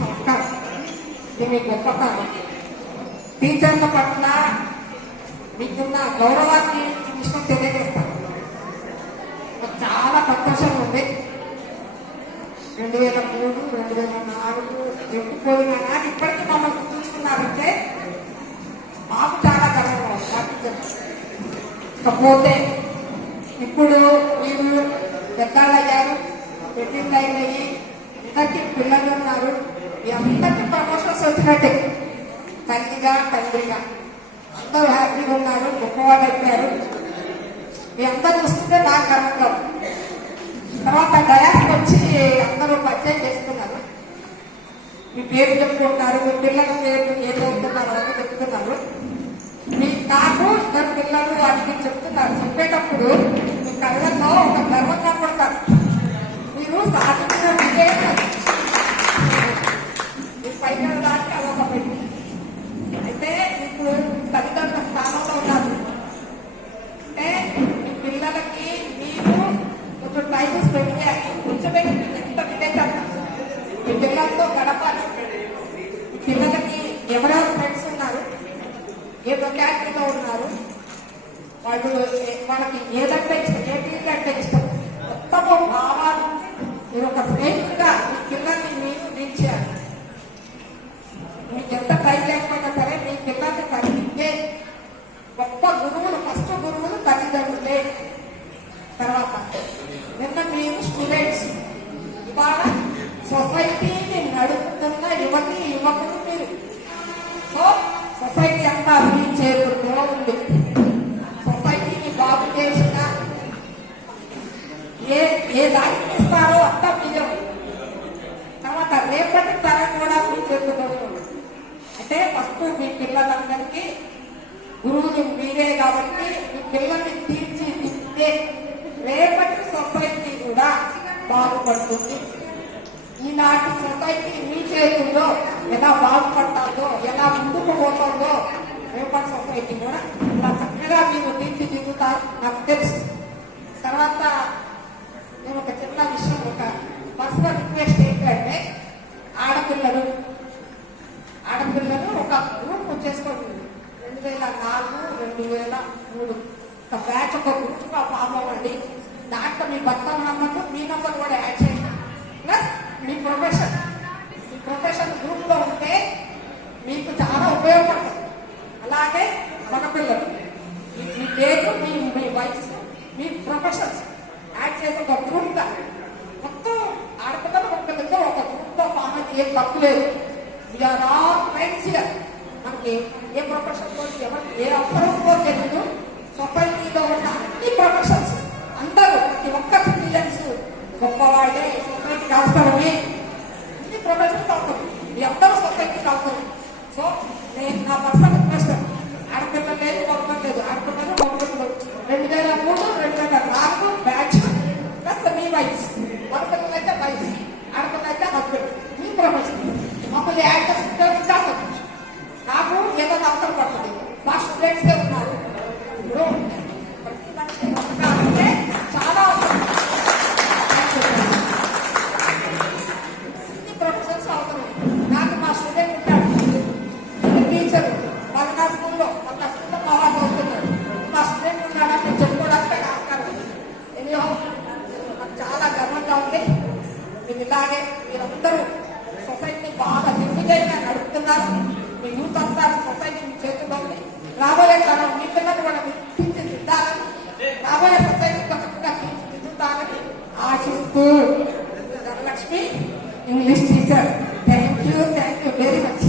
సంస్కారం, ఇది మీ గొప్పతనం. టీచర్ల పట్ల మీకున్న గౌరవాన్ని విషయం తెలియజేస్తాను. చాలా సంతోషంగా ఉంది. 2003, 2004 ఎప్పుడుపోయినా కానీ ఇప్పటికీ మమ్మల్ని గుర్తుంచుకున్నారంటే మాకు చాలా గర్వంగా ఉంది. కాకపోతే ఇప్పుడు మీరు పెద్దలు అయ్యారు, పెళ్లిళ్ళు అయినాయి, అందరికీ పిల్లలు ఉన్నారు. మీ అందరికీ ప్రమోషన్స్ వచ్చినట్టే, తండ్రిగా తండ్రిగా అందరూ హ్యాపీగా ఉన్నారు, గొప్పవాళ్ళు అయిపోయారు. మీ అందరూ చూస్తుంటే నాకు గర్వంగా. తర్వాత డయాస్కి వచ్చి అందరూ పరిచయం చేస్తున్నారు. మీ పేరు చెప్పుకుంటున్నారు, మీ పిల్లల పేరు ఏం చదువుతున్నారు అని చెప్తున్నారు. నాకు ఇద్దరు పిల్లలు అని చెప్తున్నారు. చెప్పేటప్పుడు మీ కళ్ళల్లో ఒక గర్వంగా పడతారు. మీరు సాధించిన విజయం మీ పైన దానికి అదొక పెట్టి. అయితే ఇప్పుడు తల్లిదండ్రుల స్థానంలో ఉన్నారు అంటే మీ పిల్లలకి మీరు కొంచెం టైం స్పెండ్ చేయాలి. కూర్చోబెట్టి ఎంత విధంగా మీ పిల్లలతో గడపాలి. మీ పిల్లలకి ఎవరెవరు ఫ్రెండ్స్ ఉన్నారు, ఏ లొకాలిటీలో ఉన్నారు, వాళ్ళకి ఏదంటే ఇష్టం, ఏ టీవీ అంటే ఇష్టం, మొత్తము భావాలు మీరు ఒక స్నేహితుగా మీ పిల్లల్ని మీరు తీర్చారు. మీకు ఎంత టైం లేకపోయినా సరే మీ పిల్లల్ని చదివించే గొప్ప గురువులు, ఫస్ట్ గురువులు తల్లిదండ్రులే. తర్వాత నిన్న మీరు స్టూడెంట్స్, ఇవాళ సొసైటీని నడుపుతున్న యువతి యువకులు మీరు. సో సొసైటీ అంతా అభివృద్ధి చేరుకుంటూ ఉంది. సొసైటీని బాగు చేసిన ఏ దానికి ఇస్తారో అంతా నిజం. తర్వాత రేపటి తరం కూడా మీ చేతుల్లో ఉంది. అంటే ఫస్ట్ మీ పిల్లలందరికీ గురువులు మీరే కాబట్టి మీ పిల్లల్ని తీర్చిదిద్దే రేపటి సొసైటీ కూడా బాగుపడుతుంది. ఈనాటి సొసైటీ మీ చేతుల్లో ఎలా బాగుపడతాదో, ఎలా ముందుకు పోతుందో రేపటి సొసైటీ కూడా ఇలా చక్కగా మీరు తీర్చిదిద్దుతారు నాకు తెలుసు. తర్వాత నేను ఒక చిన్న విషయం, ఒక పర్సనల్ రిక్వెస్ట్ ఏంటంటే ఆడపిల్లలు ఒక గ్రూప్ చేసుకోండి. 2004, 2003 ఒక బ్యాచ్, ఒక గ్రూప్ గా ఫామ్ అవ్వండి. దాంట్లో మీ భర్త నంబర్, మీ నంబర్ కూడా యాడ్ చేయండి. ప్లస్ మీ ప్రొఫెషన్ గ్రూప్ లో ఉంటే మీకు చాలా ఉపయోగపడుతుంది. అలాగే మన పిల్లలు మీ పేరు, మీ వయసు, మీ ప్రొఫెషన్స్ యాడ్ చేసి ఒక గ్రూప్ గా మొత్తం ఆడపిల్లలు ఒక్కరిద్దరు ఒక గ్రూప్ లో ఫామ్ అయితే ఏం తప్పు లేదు. We're all friends here. మనకి ఏ ప్రొఫెషన్ కోసం ఎవరికి ఏ అవసరంలో తెలియదు. సొసైటీలో ఉన్న అన్ని ప్రొఫెషన్స్ అందరూ, ఈ ఒక్క సిటిజన్స్ గొప్పవాళ్ళే సొసైటీకి అవసరమే. అన్ని ప్రొఫెషన్స్ అవసరం, ఈ అందరూ సొసైటీకి అవసరం. సో నేను నా పర్సనల్ రిక్వెస్ట్, ఆడపిల్లలు లేదు, మగపిల్లలు లేదు, ఆడపిల్లలు మగపిల్లలు 2003, 2004 బ్యాచ్ ప్లస్ మీ వయసు, మగపిల్లలు అయితే వయసు, ఆడపిల్లలు అయితే హస్బెండ్, మీ ప్రొఫెషన్ మమ్మల్ని యాడ్ చేసుకుంటే ఇంకా సంతోషం. నాకు ఏదో అవసరం పడుతుంది. మా స్టూడెంట్సే ఉన్నారు. ఇప్పుడు ప్రతి మనిషి అంటే చాలా అవసరం. అన్ని ప్రొఫెషన్స్ అవసరం. నాకు మా స్టూడెంట్ ఉంటాడు, టీచర్, వాళ్ళ నా స్కూల్లో మా వాళ్ళు అవుతున్నారు. మా స్టూడెంట్ ఉన్నాడని నేను చెప్పుకోవడానికి ఆస్కారం. ఎనీహో నాకు చాలా గర్వంగా ఉంది. మీరు ఇలాగే మీరందరూ సొసైటీని బాగా దిగ్విజయంగా నడుపుతున్నారు. మీ యూత్ అంతా సొసైటీ మీ చేతుల్లో ఉంది. రాబోయే కాలం మీ పిల్లలు కూడా మీరు తీర్చిదిద్దాలని, రాబోయే సొసైటీ చక్కగా తీర్చిదిద్దుతారని ఆశిస్తూ Dhanalakshmi, English teacher. Thank you very much.